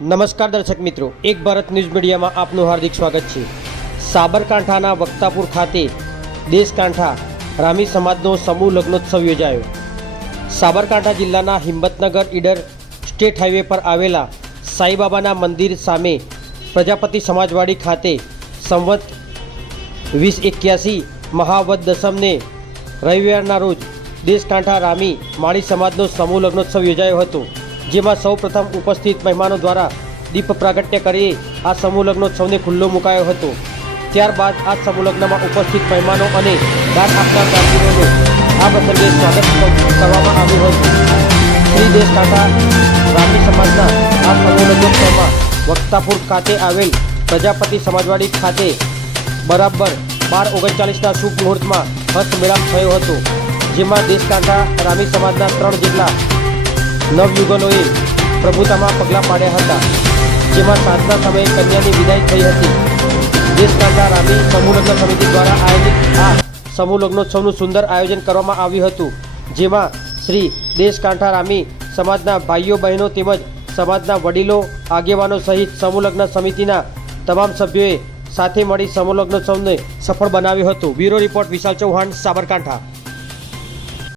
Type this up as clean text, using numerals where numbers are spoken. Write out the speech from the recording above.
નમસ્કાર દર્શક મિત્રો, એક ભારત ન્યૂઝ મીડિયામાં આપનું હાર્દિક સ્વાગત છે। સાબરકાંઠાના વક્તાપુર ખાતે દેશકાંઠા રામી સમાજનો સમૂહ લગ્નોત્સવ યોજાયો। સાબરકાંઠા જિલ્લાના હિંમતનગર ઈડર સ્ટેટ હાઈવે પર આવેલા સાંઈબાબાના મંદિર સામે પ્રજાપતિ સમાજવાડી ખાતે સંવત 2081 મહાવદ દસમને રવિવારના રોજ દેશકાંઠા રામી માળી સમાજનો સમૂહ લગ્નોત્સવ યોજાયો હતો, જેમાં સૌ પ્રથમ ઉપસ્થિત મહેમાનો દ્વારા દીપ પ્રાગટ્ય કરી આ સમૂહ લગ્નોત્સવને ખુલ્લો મુકાયો હતો। ત્યારબાદ આ સમૂહ લગ્નમાં ઉપસ્થિત મહેમાનો અને દાન આપનાર દાનવીરોનું આ પ્રસંગે સ્વાગત કરવામાં આવ્યું હતું। શ્રી દેશકાંઠા રામી સમાજના આ સમૂહ લગ્નોત્સવમાં વક્તાપુર ખાતે આવેલ પ્રજાપતિ સમાજવાડી ખાતે બરાબર 12:39ના શુભ મુહૂર્તમાં હસ્તમેળાપ થયો હતો, જેમાં દેશકાંઠા રામી સમાજના 3 જેટલા નવયુગલોએ પ્રભુતામાં પગલાં પાડ્યા હતા, જેમાં સાંજના સમયે કન્યાની વિદાય થઈ હતી। દેશકાંઠા રામી સમૂહ લગ્ન સમિતિ દ્વારા આયોજિત આ સમૂહ લગ્નોત્સવનું સુંદર આયોજન કરવામાં આવ્યું હતું, જેમાં શ્રી દેશકાંઠા રામી સમાજના ભાઈઓ બહેનો તેમજ સમાજના વડીલો આગેવાનો સહિત સમૂહ લગ્ન સમિતિના તમામ સભ્યોએ સાથે મળી સમૂહ લગ્નોત્સવને સફળ બનાવ્યો હતો। બ્યુરો રિપોર્ટ વિશાલ ચૌહાણ, સાબરકાંઠા।